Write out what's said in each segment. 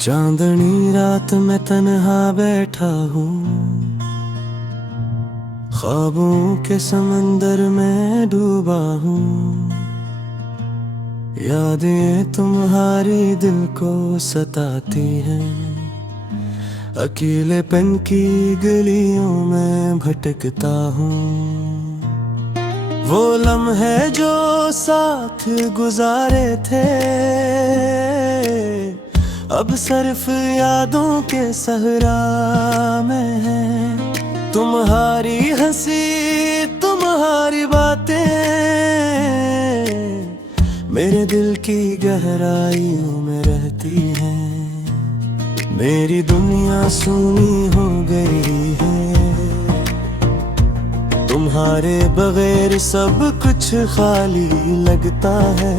चांदनी रात में तन्हा बैठा हूँ, ख्वाबों के समंदर में डूबा हूँ। यादें तुम्हारी दिल को सताती हैं, अकेलेपन की गलियों में भटकता हूँ। वो लम्हे जो साथ गुजारे थे अब सिर्फ यादों के सहरा में है। तुम्हारी हंसी तुम्हारी बातें मेरे दिल की गहराइयों में रहती हैं। मेरी दुनिया सूनी हो गई है, तुम्हारे बगैर सब कुछ खाली लगता है।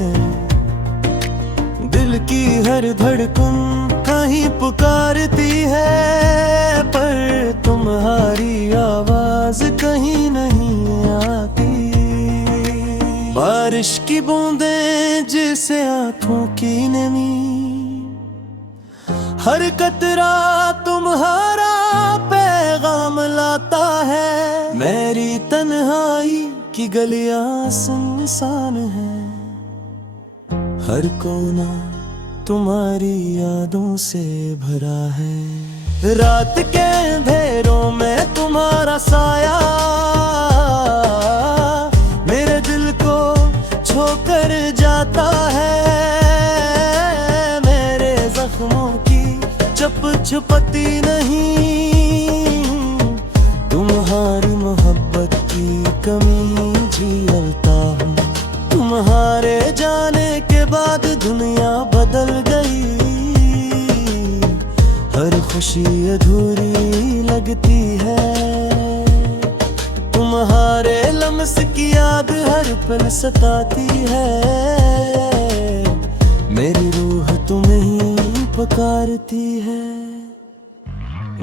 दिल की हर धड़कन कहीं पुकारती है, पर तुम्हारी आवाज कहीं नहीं आती। बारिश की बूंदें जैसे आंखों की नमी, हर कतरा तुम्हारा पैगाम लाता है। मेरी तन्हाई की गलियां सुनसान है, हर कोना तुम्हारी यादों से भरा है। रात के अंधेरों में तुम्हारा साया मेरे दिल को छोकर जाता है। मेरे जख्मों की चुप छुपती नहीं, तुम्हारी मोहब्बत की कमी झेलता हूँ। तुम्हारे जाने के बाद दुनिया बदल गई, हर खुशी अधूरी लगती है। तुम्हारे लम्स की याद हर पल सताती है, मेरी रूह तुम्हें ही पुकारती है।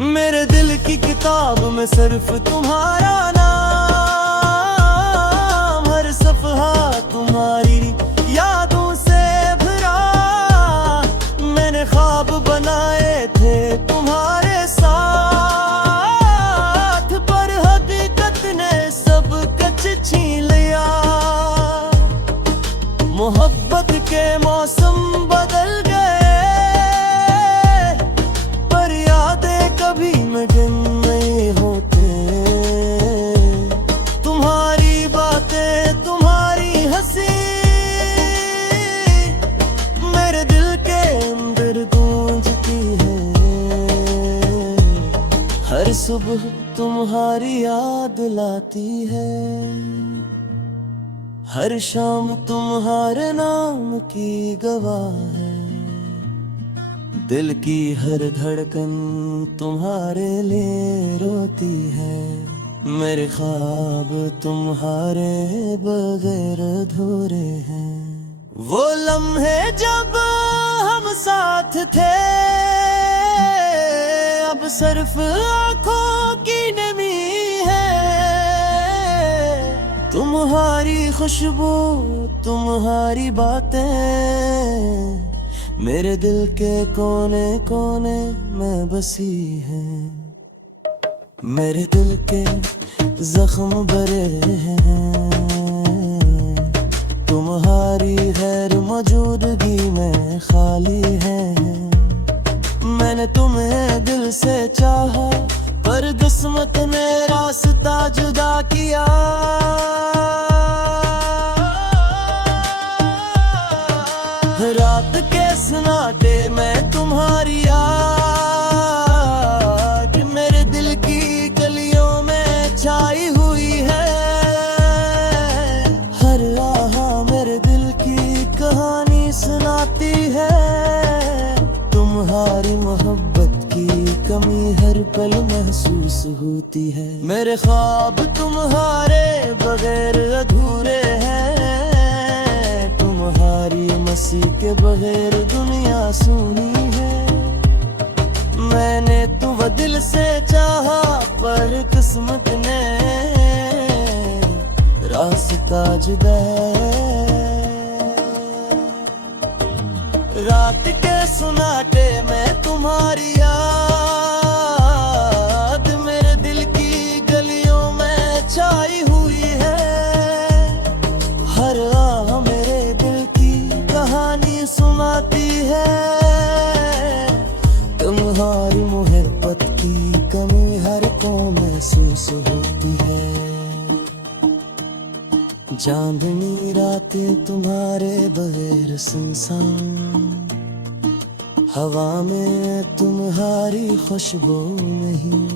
मेरे दिल की किताब में सिर्फ तुम्हारा नाम, हर सफ़हा तुम्हारी यादों से भरा। मैंने ख्वाब बनाए थे तुम्हारे साथ, पर हकीकत ने सब कुछ छीन लिया। मोहब्बत के मौसम बदल गए, पर यादें कभी मगन नहीं होते। तुम्हारी बातें तुम्हारी हंसी मेरे दिल के अंदर गूंजती है। हर सुबह तुम्हारी याद लाती है, हर शाम तुम्हारे नाम की गवाह है। दिल की हर धड़कन तुम्हारे लिए रोती है। मेरे ख्वाब तुम्हारे बगैर अधूरे हैं। वो लम्हे जब हम साथ थे अब सिर्फ आंखों की नमी है। तुम्हारी खुशबू तुम्हारी बातें मेरे दिल के कोने कोने में बसी हैं। मेरे दिल के जख्म भरे हैं, तुम्हारी गैर मौजूदगी में खाली है। मैंने तुम्हें दिल से चाहा, पर किस्मत ने रास्ता जुदा किया। रात के सन्नाटे में तुम्हारी याद मेरे दिल की गलियों में छाई हुई है। हर आहा मेरे दिल की कहानी सुनाती है। तुम्हारी मोहब्बत की कमी हर पल महसूस होती है। मेरे ख्वाब तुम्हारे बगैर अधूरे हैं, तुम्हारी मसीह के बगैर दुनिया सुनी है। मैंने तुम्हें दिल से चाहा, पर किस्मत ने रास्ता जुदा रात के सुनाटे में तुम्हारी याद मेरे दिल की गलियों में छाई हुई है। हर आह मेरे दिल की कहानी सुनाती है। तुम्हारी मोहब्बत की कमी हर को महसूस होती है। चांदनी रातें तुम्हारे बगैर सुनसान, हवा में तुम्हारी खुशबू नहीं।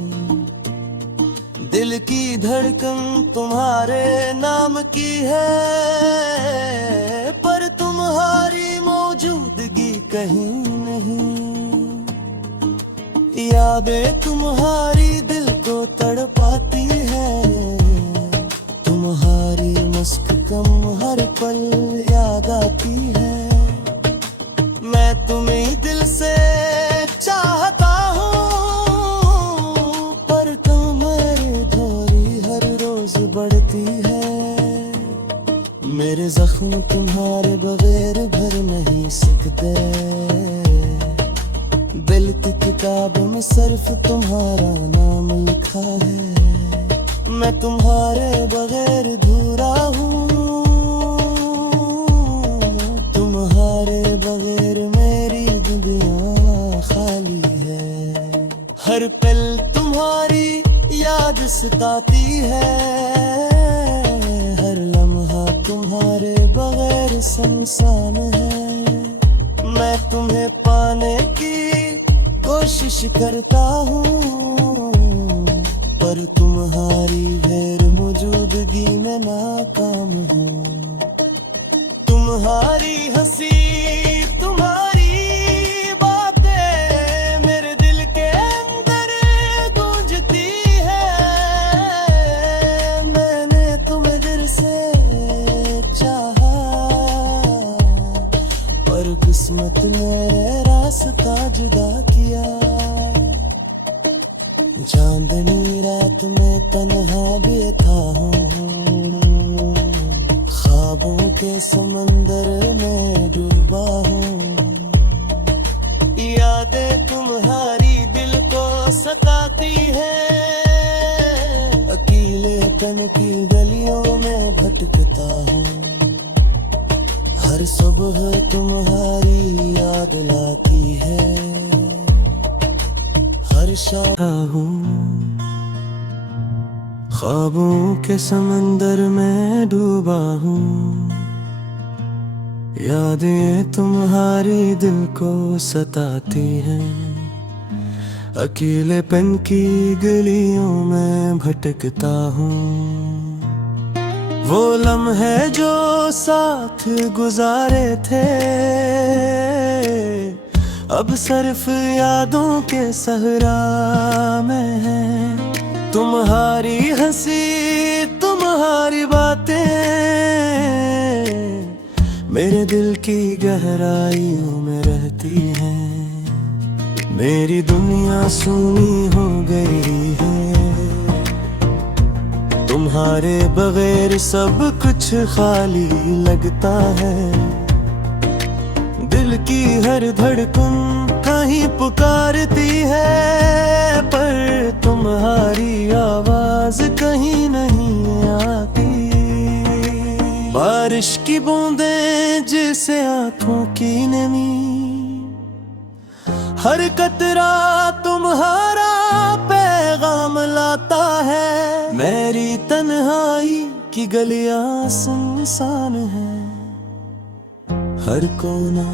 दिल की धड़कन तुम्हारे नाम की है, पर तुम्हारी मौजूदगी कहीं नहीं। यादें तुम्हारी दिल को तड़पाती है। तुम्हारी मुस्कान हर पल याद आती है। मैं तुम्हें दिल से चाहता हूँ, पर तुम्हारी दूरी हर रोज बढ़ती है। मेरे जख्म तुम्हारे बगैर भर नहीं सकते। दिल की किताब में सिर्फ तुम्हारा नाम लिखा है। मैं तुम्हारे बगैर अधूरा हूँ। तुम्हारे बगैर मेरी दुनिया खाली है। हर पल तुम्हारी याद सताती है। हर लम्हा तुम्हारे बगैर सुनसान है। मैं तुम्हें पाने की कोशिश करता हूँ, पर तुम्हारी गैर मौजूदगी में नाकाम हूँ। तुम्हारी हंसी तुम्हारी बातें मेरे दिल के अंदर गूंजती है। मैंने तुम्हें दिल से चाहा, पर किस्मत ने रास्ता जुदा किया। चांदनी रात में तन्हा बैठा हूँ, ख्वाबों के समंदर में डूबा हूँ। यादें तुम्हारी दिल को सताती है। अकेलेपन की गलियों में भटकता हूँ। हर सुबह तुम्हारी याद लाती है। हर शाम हूँ, ख्वाबों के समंदर में डूबा हूँ। यादें तुम्हारी दिल को सताती हैं। अकेलेपन की गलियों में भटकता हूँ। वो लम्हे जो साथ गुजारे थे, अब सिर्फ यादों के सहरा में है। तुम्हारी हंसी तुम्हारी बातें मेरे दिल की गहराइयों में रहती हैं। मेरी दुनिया सूनी हो गई है। तुम्हारे बगैर सब कुछ खाली लगता है। दिल की हर धड़कन कहीं पुकारती है, पर तुम्हारी आवाज कहीं नहीं आती। बारिश की बूंदें जैसे आंखों की नमी, हर कतरा तुम्हारा पैगाम लाता है। मेरी तन्हाई की गलियां सुनसान है। हर कोना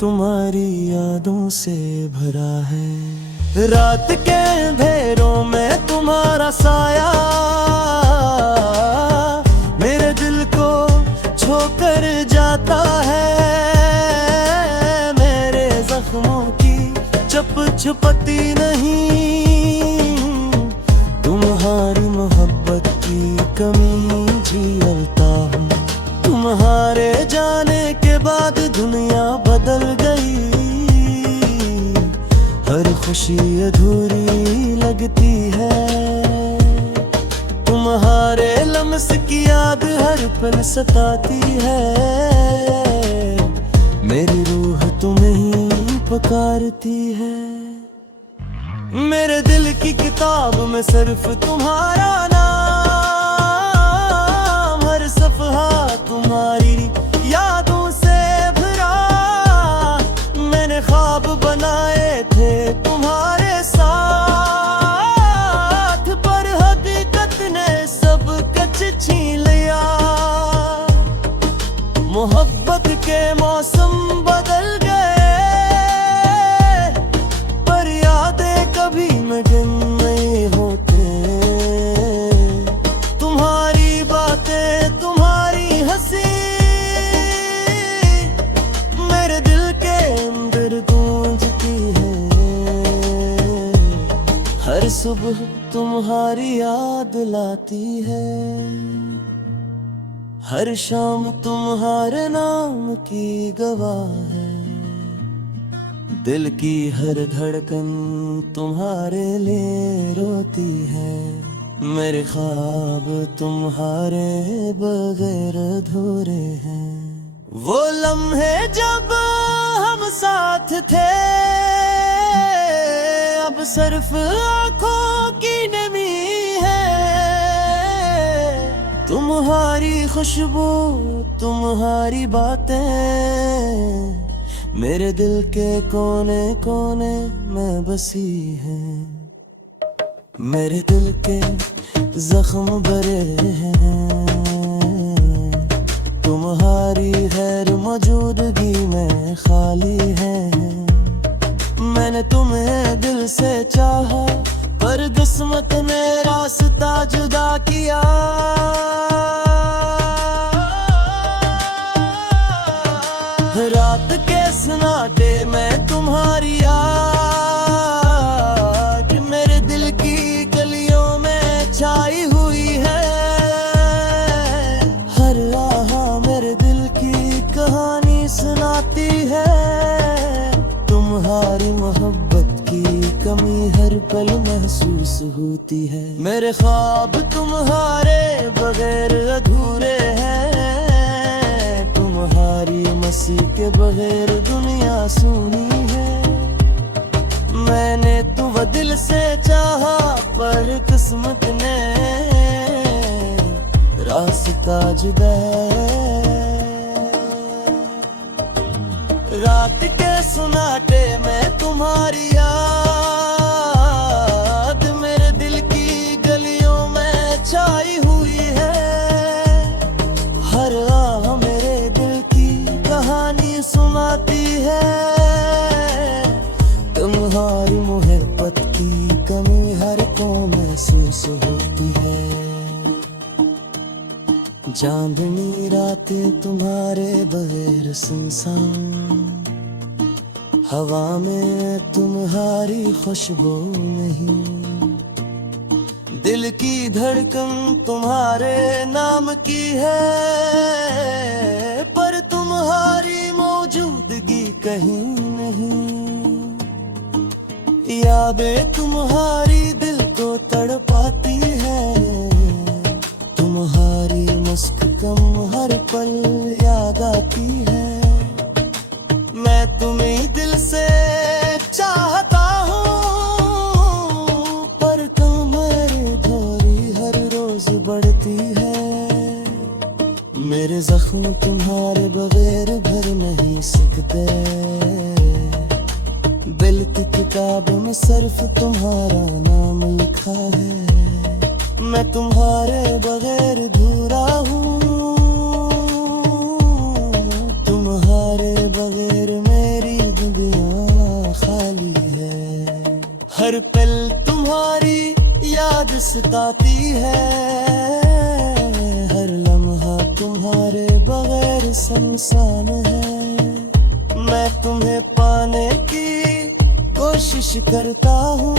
तुम्हारी यादों से भरा है। रात के अंधेरों में तुम्हारा साया मेरे दिल को छोकर जाता है। मेरे जख्मों की चप छुपती नहीं। तुम्हारी मोहब्बत की कमी झेलता हूँ। तुम्हारे जाने के बाद दुनिया बदल गई। हर खुशी अधूरी लगती है। तुम्हारे लम्स की याद हर पल सताती है। मेरी रूह तुम पुकारती है। मेरे दिल की किताब में सिर्फ तुम्हारा नाम, हर सफ़हा तुम्हारी यादों से भरा। मैंने ख्वाब बनाए थे तुम्हारे साथ, पर हकीकत ने सब कुछ छीन लिया। मोहब्बत के मौसम बदल गए, पर यादें कभी मिटन नहीं होते। तुम्हारी बातें, तुम्हारी हंसी मेरे दिल के अंदर गूंजती है। हर सुबह तुम्हारी याद लाती है, हर शाम तुम्हारे नाम की गवाह है। दिल की हर धड़कन तुम्हारे लिए रोती है। मेरे ख्वाब तुम्हारे बगैर अधूरे हैं। वो लम्हे जब हम साथ थे, अब सिर्फ आंखों की नमी है। तुम्हारी खुशबू, तुम्हारी बातें मेरे दिल के कोने कोने में बसी हैं। मेरे दिल के जख्म भरे हैं, तुम्हारी गैर मौजूदगी में खाली है। मैंने तुम्हें दिल से चाहा, पर किस्मत ने रास्ता जुदा किया। रात के सन्नाटे में तुम्हारी याद मेरे दिल की गलियों में छाई हुई है। हर आहा मेरे दिल की कहानी सुनाती है। तुम्हारी मोहब्बत की कमी हर पल महसूस होती है। मेरे ख्वाब तुम्हारे बगैर अधूरे हैं। तुम्हारी मसीह के बगैर दुनिया सुनी है। मैंने तुम्हें दिल से चाहा, पर किस्मत ने रास्ता जुदा है। रात के सन्नाटे में तुम्हारी याद मेरे दिल की गलियों में छाई हुई है। हर आह मेरे दिल की कहानी सुनाती है। तुम्हारी मोहब्बत की कमी हर को महसूस होती है। चांदनी रातें तुम्हारे बगैर सुनसान, हवा में तुम्हारी खुशबू नहीं। दिल की धड़कन तुम्हारे नाम की है, पर तुम्हारी मौजूदगी कहीं नहीं। यादें तुम्हारी दिल को तड़पाती है। तुम्हारी मुस्कान हर पल याद आती है। मैं तुम्हें दिल से चाहता हूँ, पर तुम्हारी दूरी हर रोज बढ़ती है। मेरे जख्म तुम्हारे बगैर भर नहीं सकते। दिल की किताब में सिर्फ तुम्हारा नाम लिखा है। मैं तुम्हारे बगैर अधूरा हूँ। तुम्हारे बगैर मेरी दुनिया खाली है। हर पल तुम्हारी याद सताती है। हर लम्हा तुम्हारे बगैर सुनसान है। मैं तुम्हें पाने की कोशिश करता हूँ,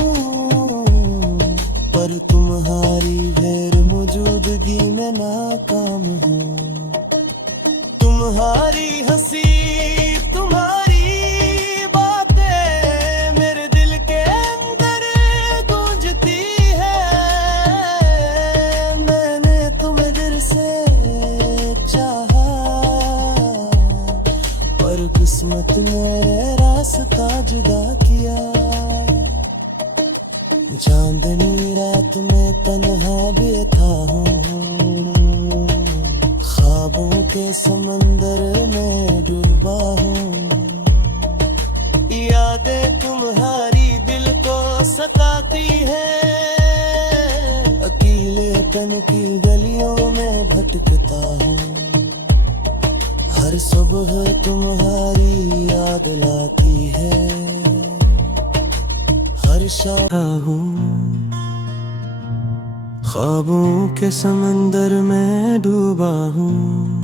पर तुम्हारी गैर मौजूदगी में नाकाम हूँ। तुम्हारी हंसी, तुम्हारी बातें मेरे दिल के अंदर गूंजती है। मैंने तुम्हें दिल से चाहा, पर किस्मत में रास्ता धड़कन की गलियों में भटकता हूँ। हर सुबह तुम्हारी याद लाती है, हर शाम हूँ। ख्वाबों के समंदर में डूबा हूँ,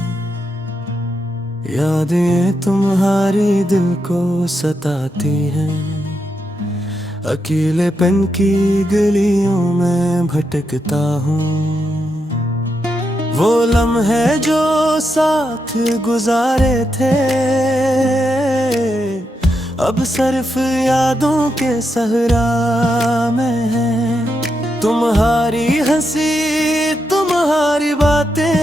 यादें तुम्हारी दिल को सताती हैं। अकेलेपन की गलियों में भटकता हूँ। वो लम्हे जो साथ गुजारे थे, अब सिर्फ यादों के सहरा में है। तुम्हारी हंसी, तुम्हारी बातें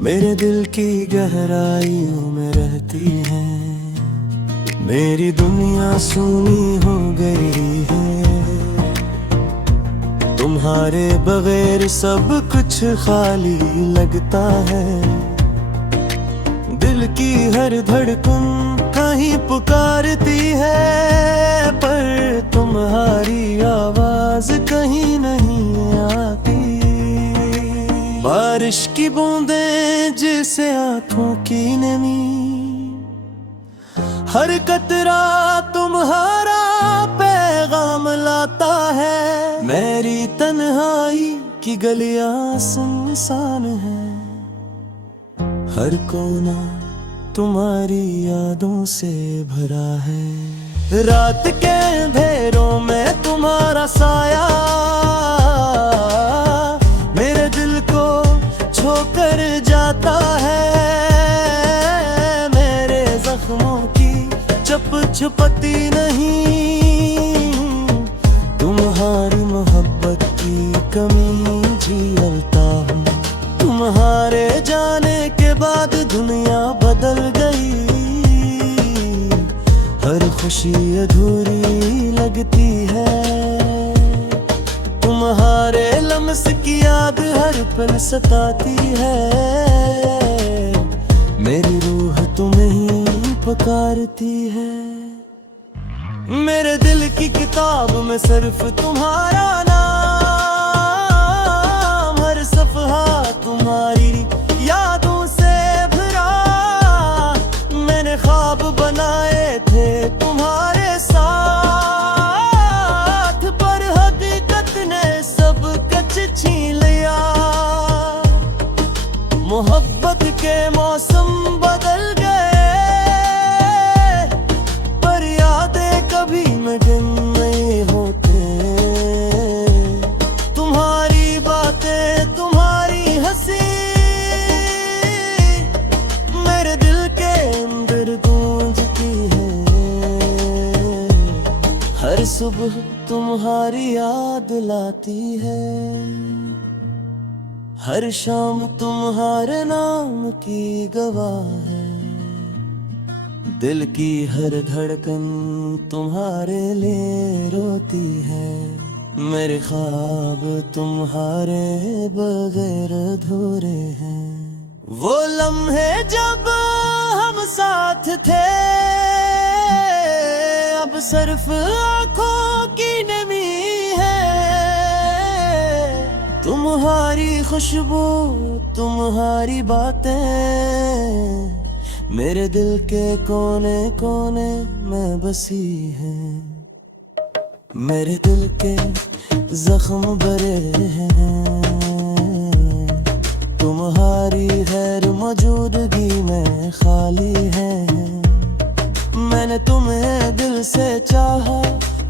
मेरे दिल की गहराइयों में रहती हैं। मेरी दुनिया सूनी हो गई है, तुम्हारे बगैर सब कुछ खाली लगता है। दिल की हर धड़कन कहीं पुकारती है, पर तुम्हारी आवाज कहीं नहीं आती। बारिश की बूंदें जैसे आंखों की नमी, हर कतरा तुम्हारा पैगाम लाता है। मेरी तन्हाई की गलियां सुनसान है, हर कोना तुम्हारी यादों से भरा है। रात के अंधेरों में तुम्हारा साया मेरे दिल को छोकर जाता है। मेरे जख्मों की चप छुपती नहीं, तुम्हारी मोहब्बत की कमी झेलता हूँ। तुम्हारे जाने के बाद दुनिया बदल गई, हर खुशी अधूरी लगती है। तुम्हारे लम्स की याद हर पल सताती है, मेरी रूह तुम्हें ही पुकारती है। मेरे दिल की किताब में सिर्फ तुम्हारा नाम, हर सफ़हा तुम्हारी यादों से भरा। मैंने ख्वाब बनाए थे तुम्हारे साथ, पर हकीकत ने सब कुछ छीन लिया। मोहब्बत के मौसम बदल गए, पर यादें कभी मिटन नहीं होते। तुम्हारी बातें, तुम्हारी हंसी मेरे दिल के अंदर गूंजती है। हर सुबह तुम्हारी याद लाती है, हर शाम तुम्हारे नाम की गवाह है। दिल की हर धड़कन तुम्हारे लिए रोती है। मेरे ख्वाब तुम्हारे बगैर अधूरे हैं। वो लम्हे जब हम साथ थे, अब सिर्फ आंखों की नमी है। तुम्हारी खुशबू, तुम्हारी बातें मेरे दिल के कोने कोने में बसी हैं। मेरे दिल के जख्म भरे हैं, तुम्हारी गैर मौजूदगी में खाली है। मैंने तुम्हें दिल से चाहा,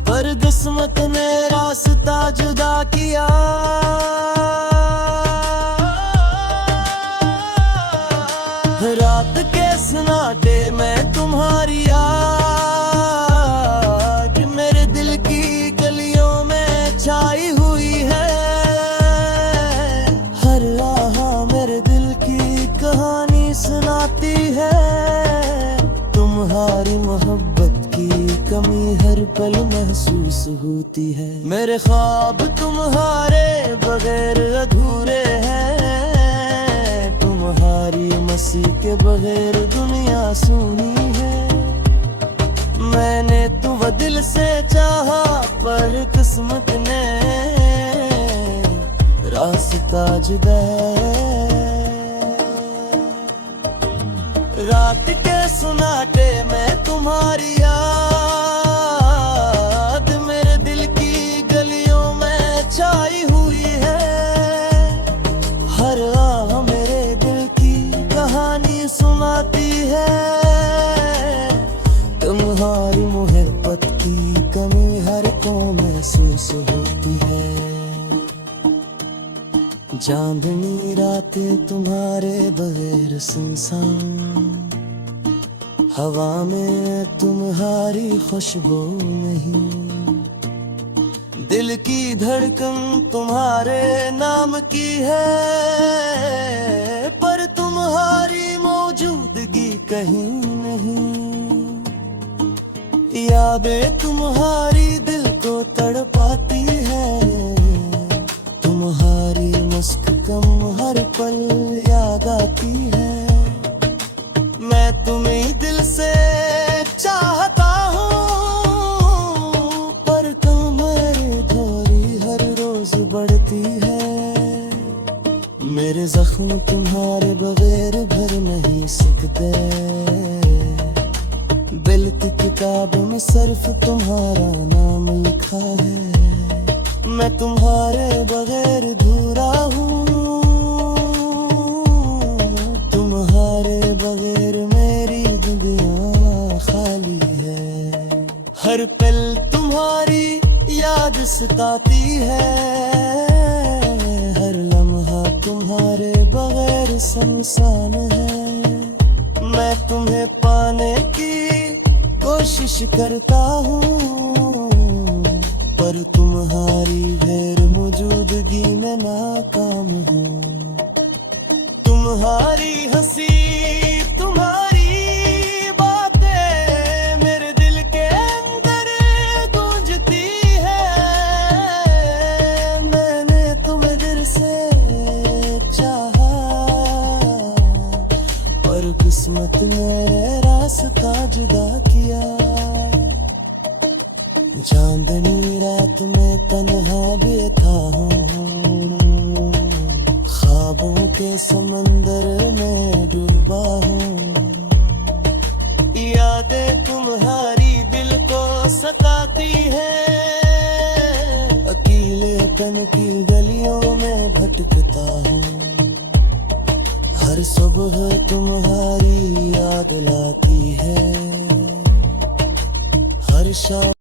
पर किस्मत ने रास्ता जुदा किया। रात के सन्नाटे में तुम्हारी याद मेरे दिल की गलियों में छाई हुई है। हर आहा मेरे दिल की कहानी सुनाती है। तुम्हारी मोहब्बत की कमी हर पल महसूस होती है। मेरे ख्वाब तुम्हारे बगैर अधूरे हैं। तुम्हारी मसीह के बगैर दुनिया सुनी है। मैंने तो दिल से चाहा, पर किस्मत ने रास्ता जुदा है। रात के सुनाटे में तुम्हारी याद मेरे दिल की गलियों में छाई हुई है। हर आह मेरे दिल की कहानी सुनाती है। तुम्हारी मोहब्बत की कमी हर को महसूस होती है। चांदनी रातें तुम्हारे बगैर सुनसान, हवा में तुम्हारी खुशबू नहीं। दिल की धड़कन तुम्हारे नाम की है, पर तुम्हारी मौजूदगी कहीं नहीं। यादें तुम्हारी दिल को तड़पाती है। तुम्हारी मुस्क कम हर पल याद आती है। मैं तुम्हें दिल से चाहता हूँ, पर तुम्हारी दूरी हर रोज बढ़ती है। मेरे जख्म तुम्हारे बगैर भर नहीं सकते। दिल की किताब में सिर्फ तुम्हारा नाम लिखा है। मैं तुम्हारे बगैर अधूरा हूँ। तुम्हारे बगैर मेरी दुनिया खाली है। हर पल तुम्हारी याद सताती है। हर लम्हा तुम्हारे बगैर सुनसान है। मैं तुम्हें पाने की कोशिश करता हूँ, पर तुम्हारी गैर मौजूदगी में नाकाम हूँ। तुम्हारी हंसी तुम्हारी बातें मेरे दिल के अंदर गूंजती है। मैंने तुम्हें दिल से चाहा, पर किस्मत ने रास्ता जुदा किया। चांदनी रात में तन्हा बैठा हूँ, ख्वाबों के समंदर में डूबा हूँ। यादें तुम्हारी दिल को सताती है। अकेलेपन की गलियों में भटकता हूँ। हर सुबह तुम्हारी याद लाती है। हर शाम